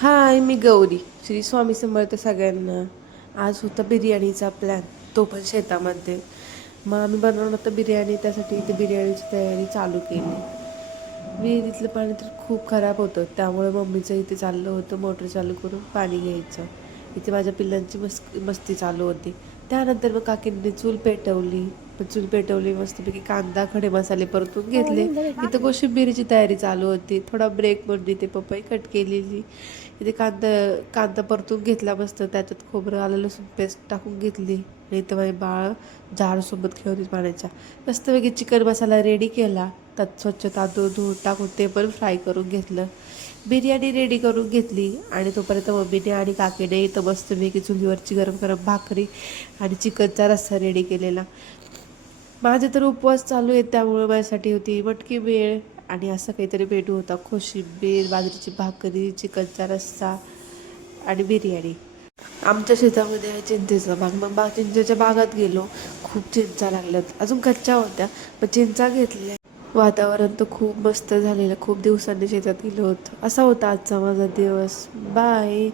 हाय, मी गौरी. श्री स्वामी समर्थ सगळ्यांना. आज होता बिर्याणीचा प्लॅन, तो पण शेतामध्ये. मग आम्ही बनवणार होतं बिर्याणी, त्यासाठी इथे बिर्याणीची तयारी चालू केली. विहिरीतलं पाणी तर खूप खराब होतं, त्यामुळे मम्मीचं इथे चाललं होतं मोटर चालू करून पाणी घ्यायचं. इथे माझ्या पिल्लांची मस्ती चालू होती. त्यानंतर मग काकींनी चूल पेटवली. चूल पेटवली, मस्तपैकी कांदा खडे मसाले परतून घेतले. इथं कोशिंबिरीची तयारी चालू होती. थोडा ब्रेक म्हणून इथे पपई कट केलेली. इथे कांदा कांदा परतून घेतला मस्त, त्याच्यात खोबरं आलं लसूण पेस्ट टाकून घेतली. आणि इथं माझी बाळ झाडसोबत खेळत पाण्याच्या. मस्तपैकी चिकन मसाला रेडी केला. त्यात स्वच्छ तांदूळ धुवून टाकून ते पण फ्राय करून घेतलं. बिर्याणी रेडी करून घेतली आणि तोपर्यंत मम्मीने आणि काकीने इथं मस्तपैकी चुलीवरची गरम गरम भाकरी आणि चिकनचा रस्सा रेडी केलेला. माझे तर उपवास चालू आहेत, त्यामुळे माझ्यासाठी होती मटकी भेळ आणि असं काहीतरी मेनू होता. कोशिंबीर, बाजरीची भाकरी, चिकनचा रस्सा आणि बिर्याणी. आमच्या शेतामध्ये आहे चिंचेचा बाग. मग चिंचेच्या बागात गेलो. खूप चिंचा लागल्यात, अजून कच्च्या होत्या, मग चिंचा घेतल्या. वातावरण तर खूप मस्त झालेलं. खूप दिवसांनी शेतात गेलो होतो. असा होता आजचा माझा दिवस. बाय.